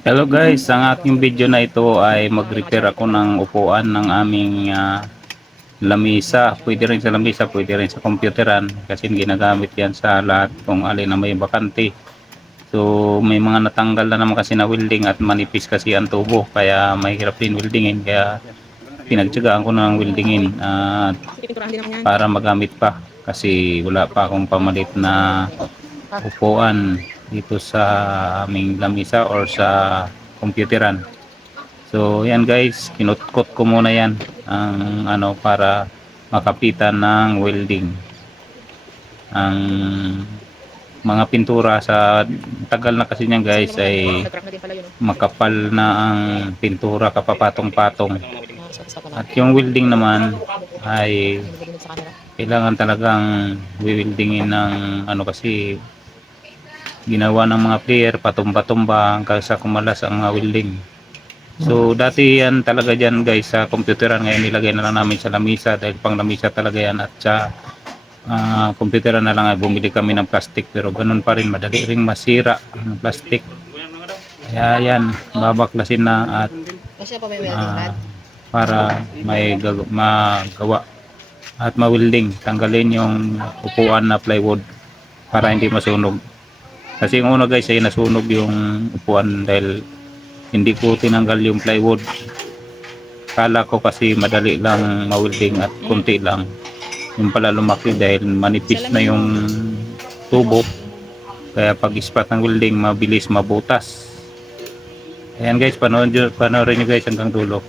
Hello guys, ang aking video na ito ay mag-repair ako ng upuan ng aming lamisa. Pwede rin sa lamisa, pwede rin sa computeran kasi ginagamit yan sa lahat kung alin na may bakante. So may mga natanggal na naman kasi na welding at manipis kasi ang tubo kaya mahirap din weldingin, kaya pinagtyagaan ko na ng weldingin para magamit pa kasi wala pa akong pamalit na upuan dito sa aming lamisa or sa computeran. So yan guys, kinutkot ko muna yan ang para makapitan ng welding ang mga pintura. Sa tagal na kasi niyan guys ay makapal na ang pintura, kapapatong-patong, at yung welding naman ay kailangan talagang wewildingin ng kasi ginawa ng mga player patumba-tumba hanggang sa kumalas ang mga welding. So dati yan talaga dyan guys sa computeran, ngayon nilagay na lang namin sa lamisa dahil pang lamisa talaga yan, at sa computeran na lang ay bumili kami ng plastic, pero ganun pa rin madali ring masira ang plastic. Kaya yan, babaklasin na at para may magawa at ma-welding, tanggalin yung upuan na plywood para hindi masunog. Kasi yung una guys ay nasunog yung upuan dahil hindi ko tinanggal yung plywood. Kala ko kasi madali lang ma-welding at kunti lang, yung pala lumaki dahil manipis na yung tubo, kaya pag ispat ng welding mabilis mabutas. Ayan guys, panoorin nyo guys hanggang dulo.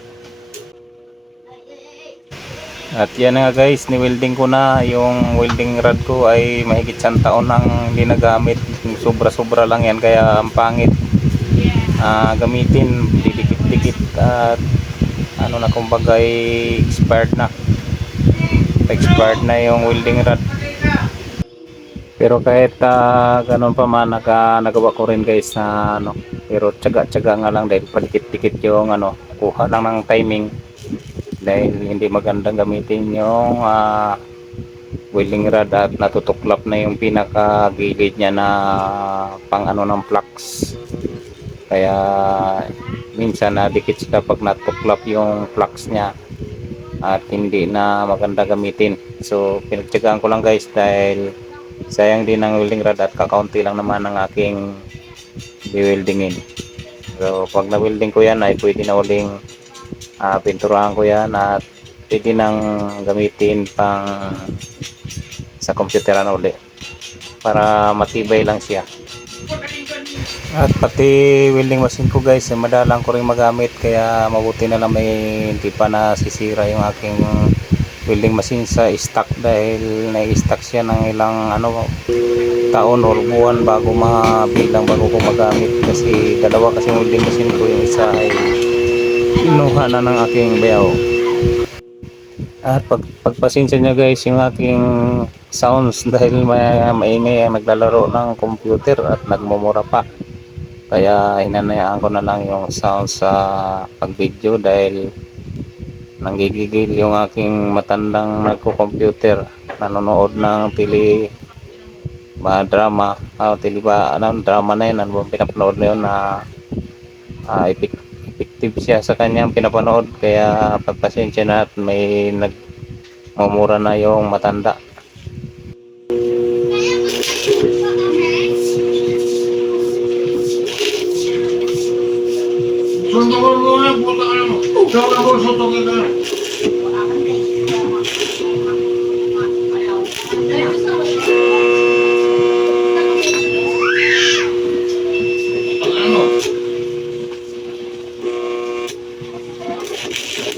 At yan nga guys, ni-welding ko na yung welding rod ko, ay mahigit 1 taon nang hindi nagamit. Sobra-sobra lang yan kaya ang pangit gamitin, didikit-dikit at na kumbaga expired na yung welding rod. Pero kahit ganun pa man, nagawa ko rin guys na pero tsaga-tsaga nga lang dahil padikit-dikit yung kuha lang ng timing, dahil hindi magandang gamitin yung welding rod at natutuklap na yung pinakagilid niya na pang ng flux. Kaya minsan nadikit siya pag natuklap yung flux niya at hindi na maganda gamitin. So pinagtyagaan ko lang guys dahil sayang din ang welding rod at kakaunti lang naman ang aking i-weldingin. So pag na-welding ko yan ay pwede na uling pinturahan ko yan at pwede nang gamitin pang sa computeran uli para matibay lang siya. At pati welding machine ko guys, madalang ko rin magamit, kaya mabuti na lang may hindi pa nasisira yung aking welding machine sa stock, dahil na-stock siya ng ilang taon or buwan bago bago ko magamit, kasi dalawa kasi welding machine ko, yung isa ay kinuha na ng aking bayaw. At pagpasensya nyo guys yung aking sounds dahil maingay ang naglalaro ng computer at nagmumura pa, kaya hinanayaan ko na lang yung sound sa pag-video dahil nanggigigil yung aking matandang nagko-computer, nanonood ng drama, drama na yun, pinapanood na yun na effective siya sa kanyang pinapanood, kaya pagpasensya na at may nagmumura na yung matanda. Suntukan mo nga, puta ka mo. Ikaw ako, suntukin ka.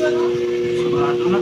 Ano? Sigurado na.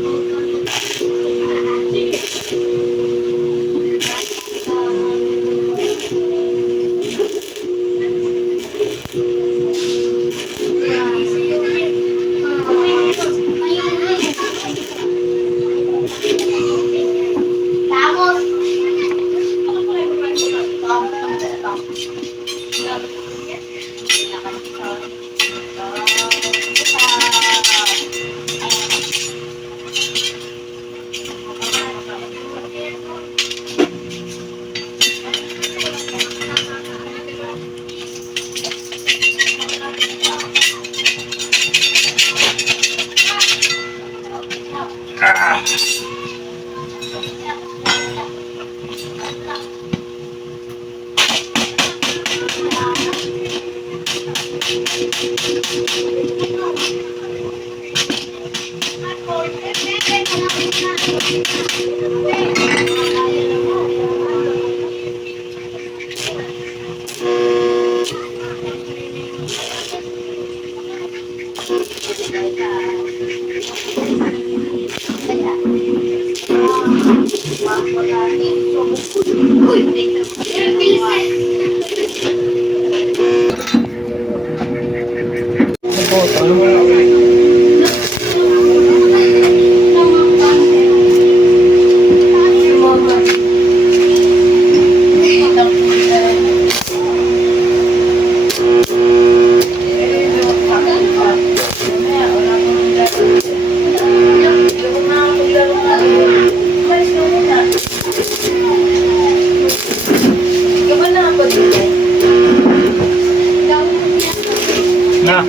Na.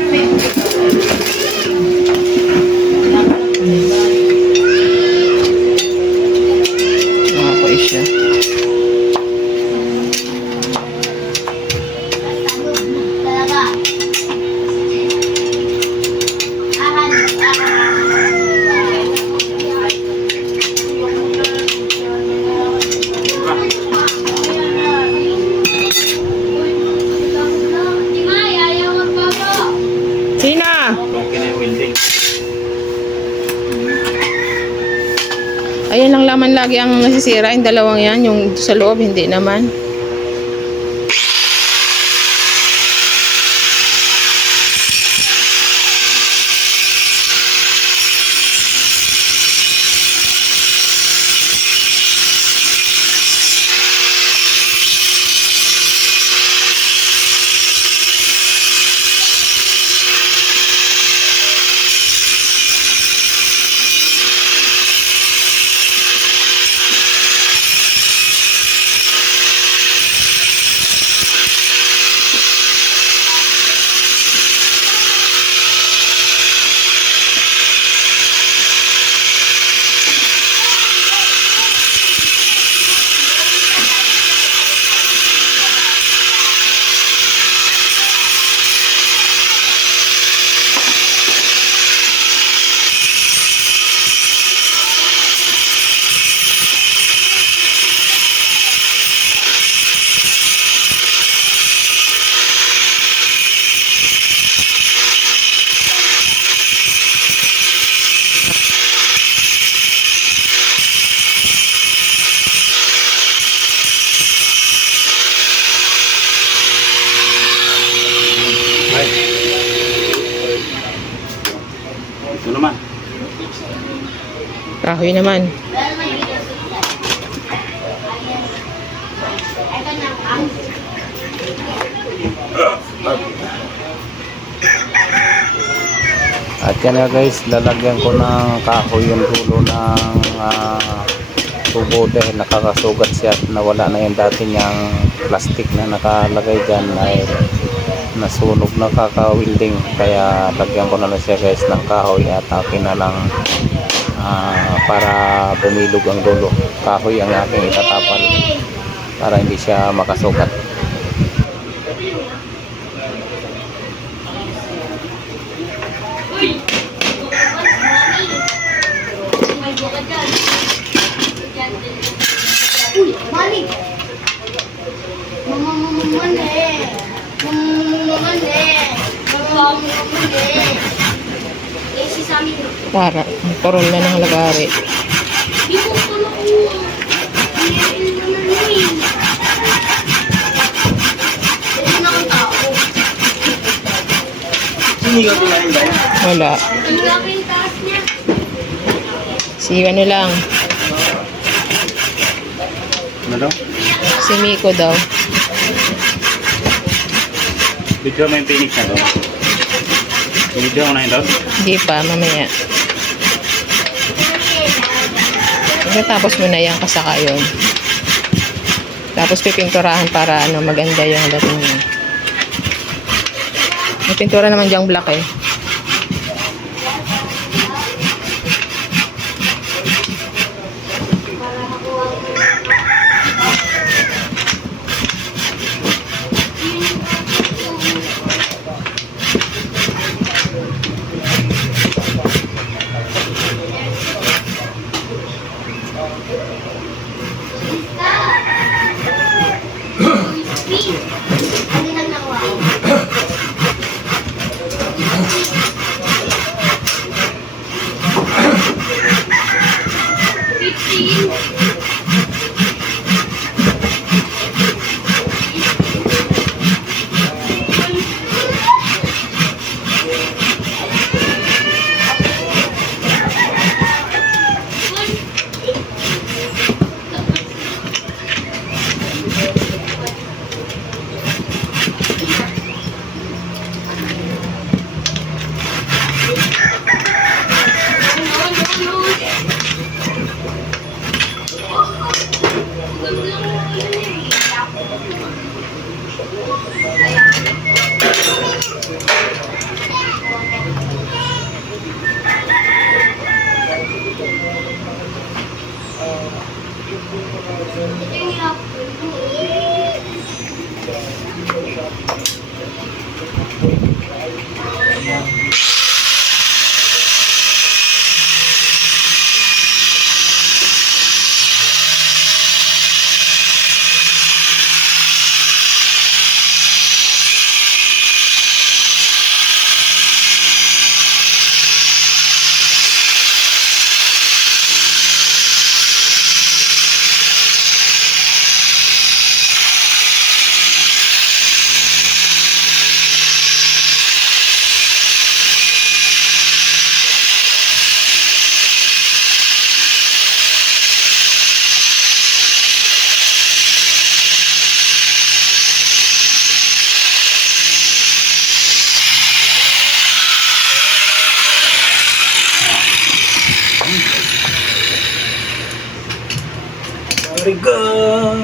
Okay siya. Sina? Okay na yung welding. Ayan lang laman lagi ang nasisira. Yung dalawang yan. Yung sa loob, hindi naman. Ito naman. Kahoy naman. At yan na guys, lalagyan ko ng kahoy yung dulo ng tubo dahil nakakasugat siya at nawala na yung dati niyang plastic na nakalagay dyan ay nasunog na kaka-welding, kaya lagyan ko na lang siya guys ng kahoy at akin na lang para bumilog ang dulo. Kahoy ang aking itatapal para hindi siya makasugat. Uy, mali. Mama, mali. Eh, si Sammy. Para. Parol na ng lagari. Di ko ko nakuha. Wala. Ang laki yung taas niya. Si ano lang. Ano daw? Si Miko daw. Video mo yung finish na daw. Video mo na yun daw. Hindi pa, mamaya. Tapos mo na yan kasaka yun. Tapos pipinturahan para ano maganda yung dating niya. May pintura naman diyang black eh. Ano nang nakuha? Sarigang.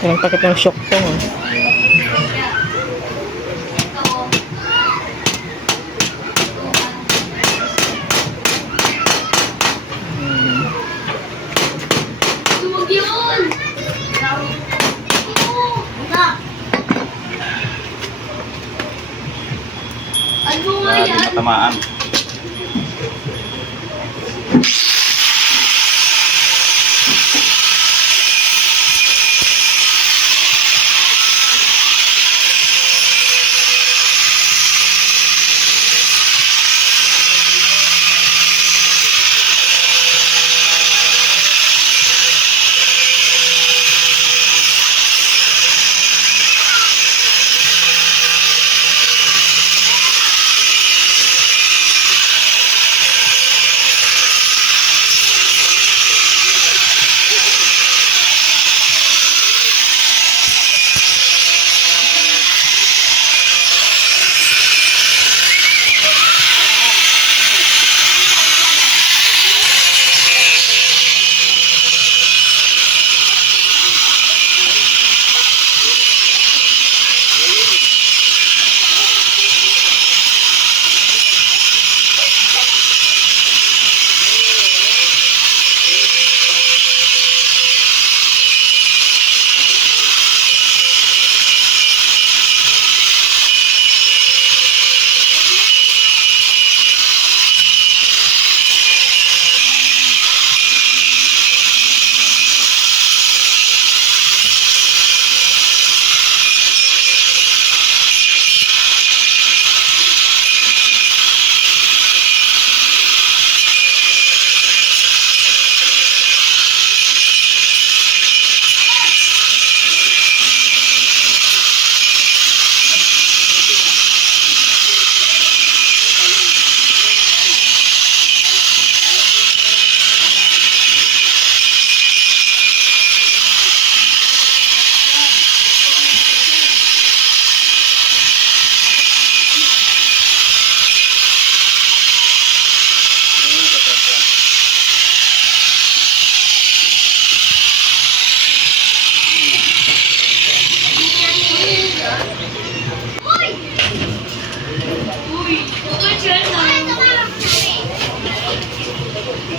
Yung pakit ng shock to. Suwag yun! Anak! Ano nga Grabe yan? matamaan.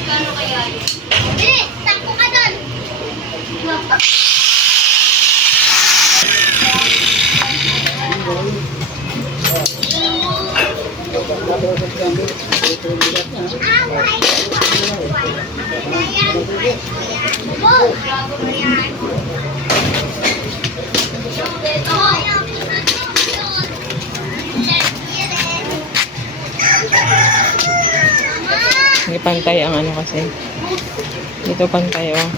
Kano kaya yun? Hindi! Takbo ka doon! Hindi pantay ang ano kasi. Dito pantay oh.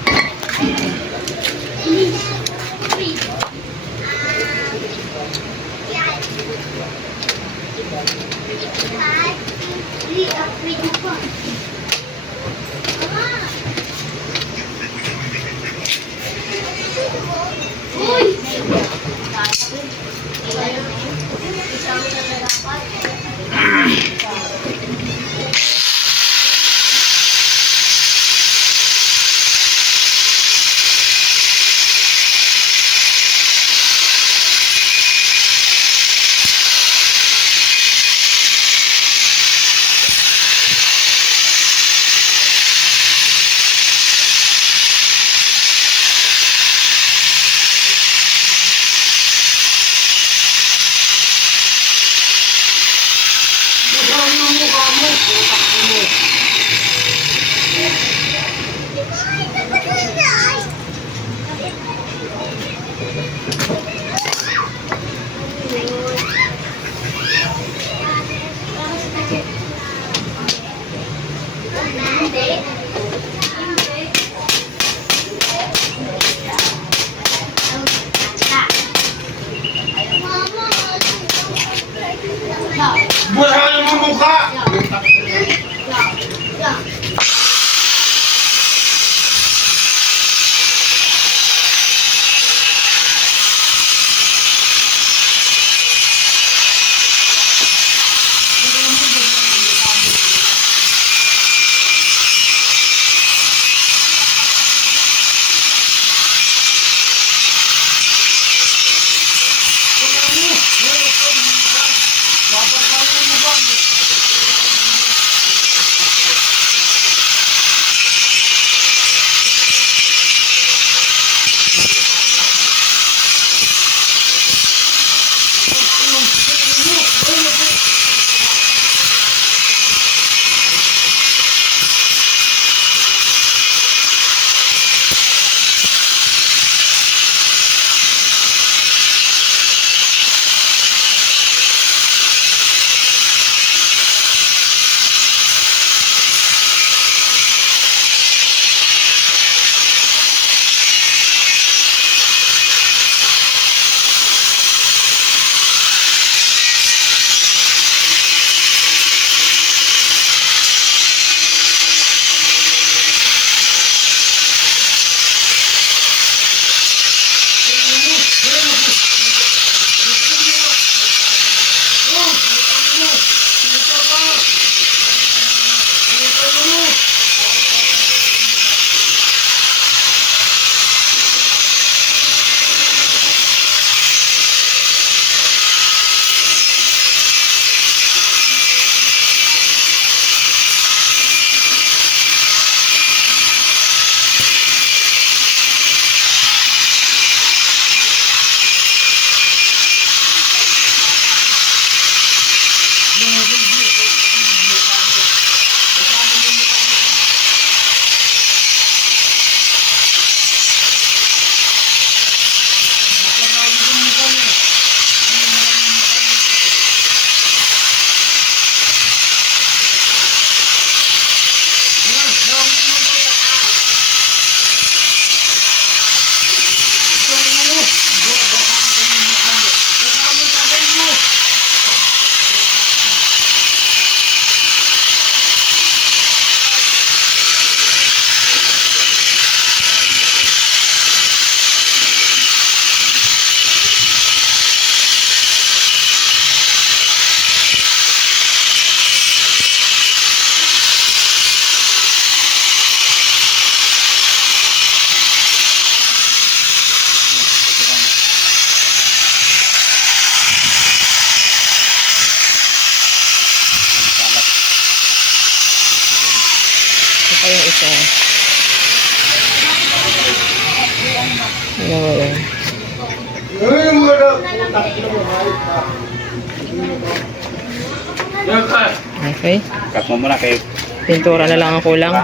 Uy! Buhay mo mukha! Ay, yung isa. Dalawa yun. Yan ka. Okay. Cut mo muna kay Pintura na lang ang kulang.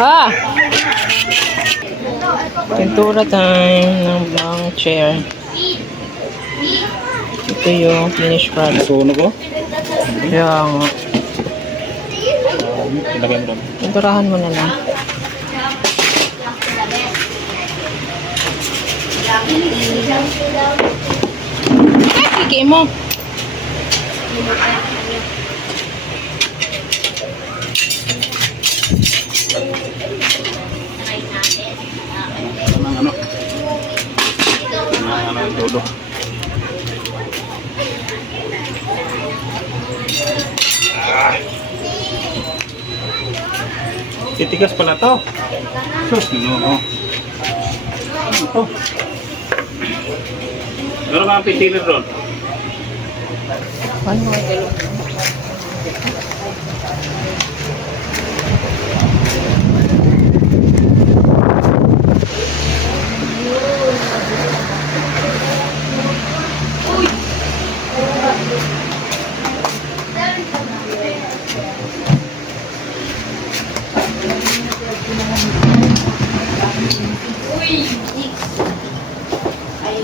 Ah! Pintura time ng bang chair. Ito yung finished product. sunog ko. Yung Ilagay mo doon. pinturahan mo na lang. Ay, kiki mo. Ng ano? Ng ano yung todo. Titigas pala to. Sus, no. Ano to? Meron kang pitilir doon. Ano nga galong?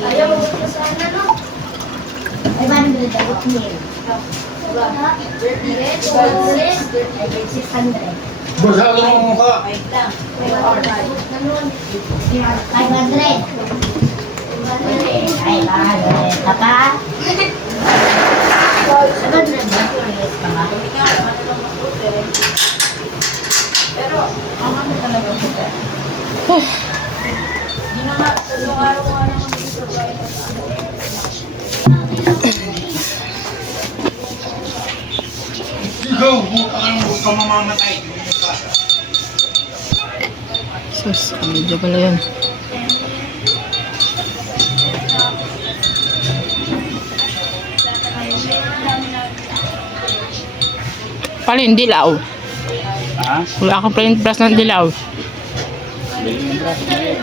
Ayaw mo ko sa ano? Ay, ba nang dapat niya? Diretso, 600. Basado mo mukha. 500. Ay, mahal. Papa? 700 ba? Pero, ang ano talaga ko? Hindi naman, yung araw-araw naman dito sa Ikaw, huwag ka mamamatay. Sus, medyo pala yun. Pala yung dilaw. Ha? Wala akong plain brush ng dilaw. Bili yung brush na yun.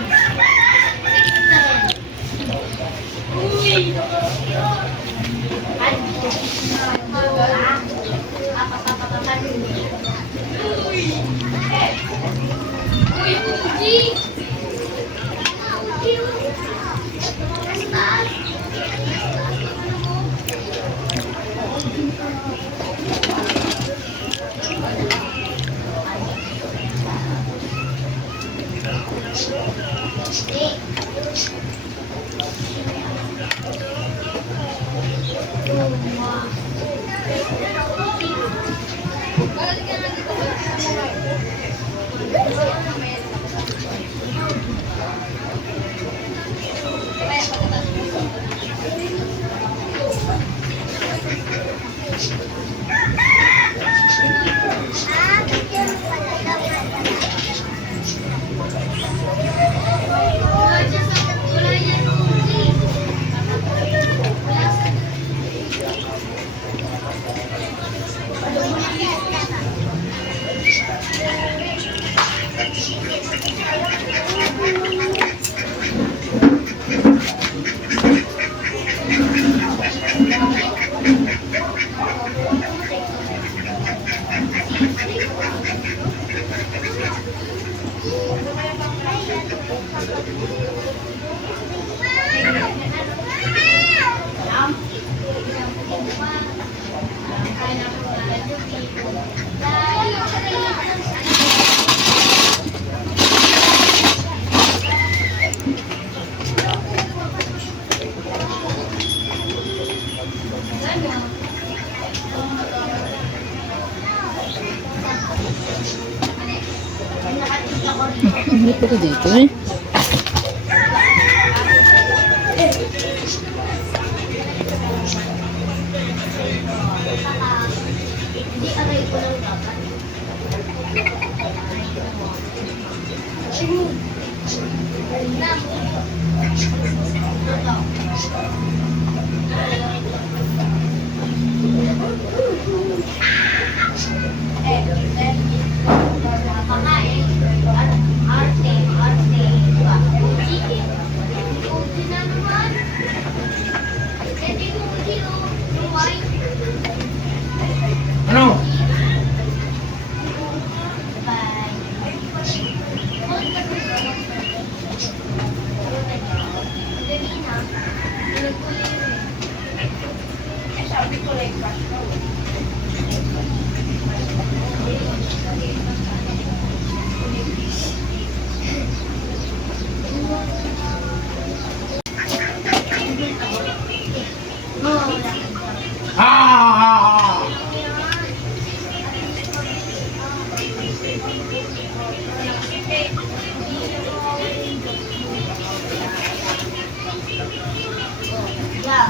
Hindi pala dito eh. Hindi aray ko lang dapat. Ano? Ah! Yeah.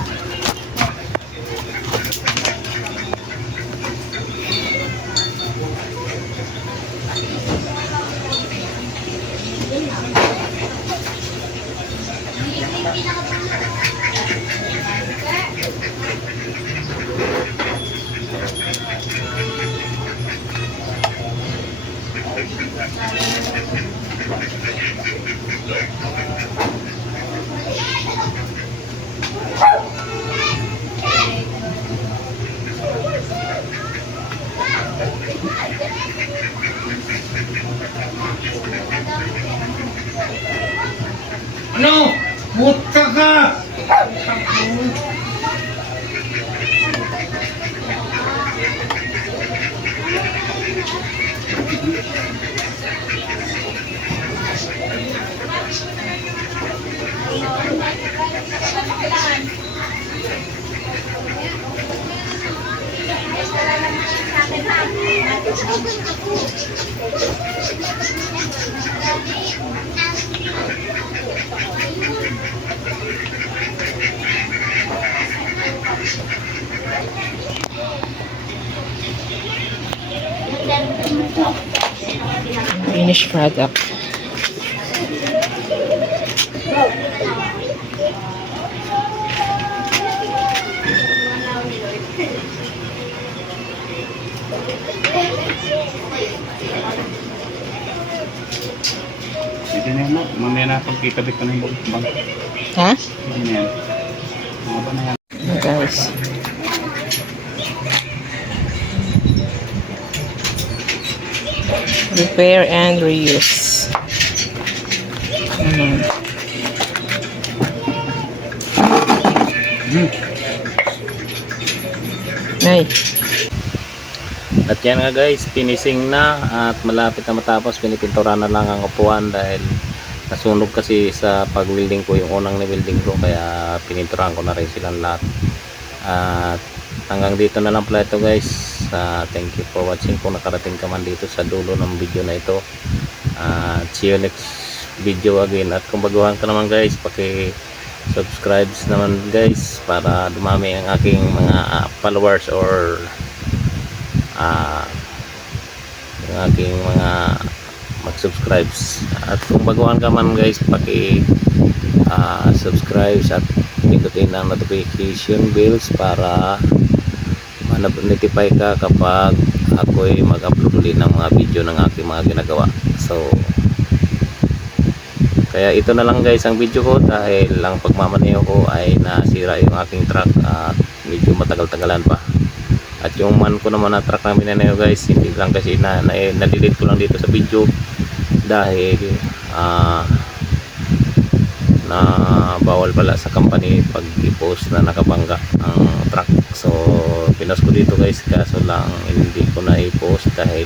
Ano? Puta ka! Finished product. Hindi na yun, mamaya na itong kitabit ko na yung bang. Ha? Hindi na yan. Mga ba na yan? Ayan, guys. Repair and reuse. Ayan. Nay. At yan nga guys, finishing na at malapit na matapos. Pinipintura na lang ang upuan dahil nasunog kasi sa pag-welding ko yung unang ni-welding ko, kaya pininturahan ko na rin silang lahat. At hanggang dito na lang pala ito guys. Thank you for watching kung nakarating ka man dito sa dulo ng video na ito. See you next video again. At kung baguhan ka naman guys, subscribe naman guys para dumami ang aking mga followers or yung aking mga mag-subscribes. At kung baguhan ka man guys, subscribe at pindutin ang notification bells para ma-notify ka kapag ako'y mag-upload ulit ng mga video ng aking mga ginagawa. So kaya ito na lang guys ang video ko dahil lang pagmamaneho ko ay nasira yung aking truck at medyo matagal-tagalan pa. At yung man ko naman na truck namin na yun guys, hindi lang kasi nalilit ko lang dito sa video dahil na bawal pala sa company pag i-post na nakabangga ang truck. So pinost ko dito guys, kaso lang hindi ko na i-post dahil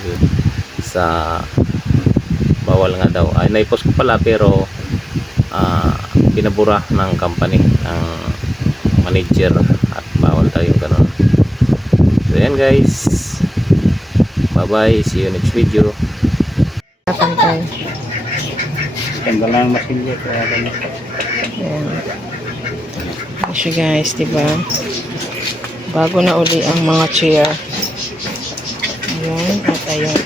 sa bawal nga daw. Ay na-i-post ko pala pero pinabura ng company, ng manager, at bawal tayong ganun. So yan guys, bye bye, see you next video. Pantay. Tanggal lang ang masilya. Kaya ganun. Ayan. Ayan siya guys, diba? Bago na uli ang mga chair. Ayan, at ayun.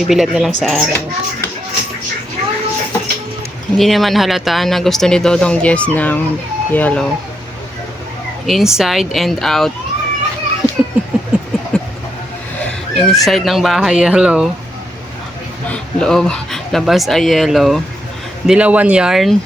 Bibilad na lang sa araw. Hindi naman halataan na gusto ni Dodong Jess ng yellow. Inside and out. Inside ng bahay yellow. Loob, labas ay yellow. Dilawan yarn.